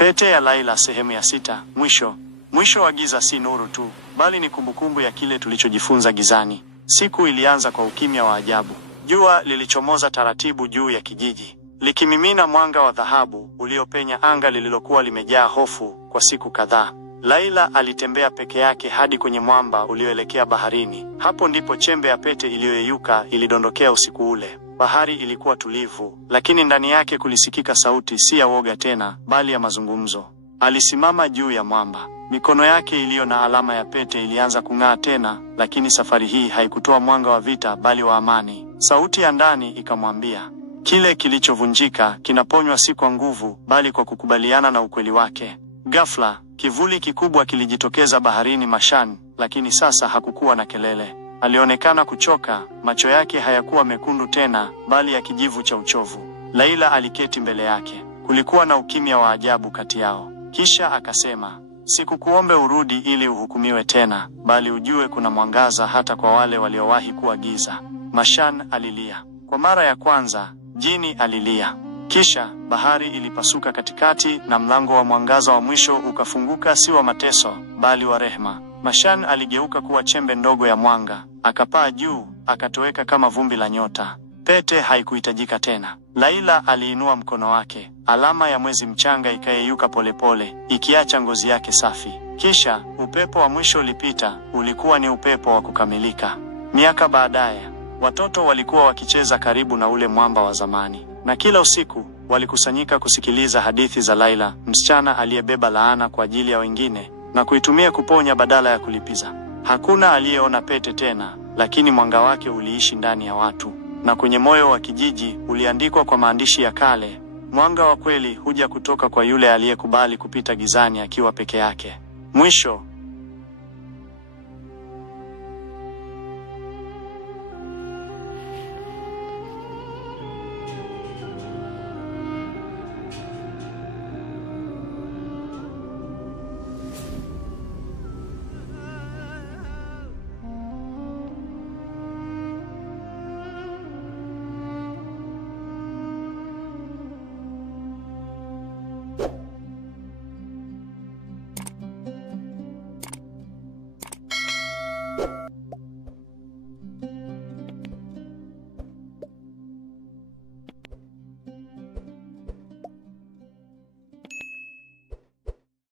Pete ya Laila sehemu ya 6. Mwisho. Mwisho wa giza si nuru tu, bali ni kumbukumbu ya kile tulichojifunza gizani. Siku ilianza kwa ukimya wa ajabu. Jua lilichomoza taratibu juu ya kijiji, likimimina mwanga wa dhahabu uliopenya anga lililokuwa limejaa hofu kwa siku kadhaa. Laila alitembea peke yake hadi kwenye mwamba ulioelekea baharini. Hapo ndipo chembe ya pete iliyoyeyuka ilidondokea usiku ule. Bahari ilikuwa tulivu, lakini ndani yake kulisikika sauti, si ya woga tena, bali ya mazungumzo. Alisimama juu ya mwamba. Mikono yake iliyo na alama ya pete ilianza kung'aa tena, lakini safari hii haikutoa mwanga wa vita bali wa amani. Sauti ya ndani ikamwambia, kile kilichovunjika kinaponywa si kwa nguvu, bali kwa kukubaliana na ukweli wake. Ghafla, kivuli kikubwa kilijitokeza baharini Mashan, lakini sasa hakukuwa na kelele. Alionekana kuchoka, macho yake hayakuwa mekundu tena, bali ya kijivu cha uchovu. Laila aliketi mbele yake. Kulikuwa na ukimya wa ajabu kati yao. Kisha akasema, sikukuombe urudi ili uhukumiwe tena, bali ujue kuna mwangaza hata kwa wale waliowahi kuwa giza. Mashan alilia. Kwa mara ya kwanza, jini alilia. Kisha, bahari ilipasuka katikati na mlango wa mwangaza wa mwisho ukafunguka, si wa mateso, bali wa rehema. Mashan aligeuka kuwa chembe ndogo ya mwanga, akapaa juu, akatoweka kama vumbi la nyota. Pete haikuhitajika tena. Laila aliinua mkono wake. Alama ya mwezi mchanga ikayeyuka polepole, ikiacha ngozi yake safi. Kisha, upepo wa mwisho ulipita, ulikuwa ni upepo wa kukamilika. Miaka baadaye, watoto walikuwa wakicheza karibu na ule mwamba wa zamani. Na kila usiku, walikusanyika kusikiliza hadithi za Laila, msichana aliyebeba laana kwa ajili ya wengine, na kuitumia kuponya badala ya kulipiza. Hakuna aliyeona pete tena, lakini mwanga wake uliishi ndani ya watu. Na kwenye moyo wa kijiji uliandikwa kwa maandishi ya kale, mwanga wa kweli huja kutoka kwa yule aliyekubali kupita gizani akiwa peke yake. Mwisho.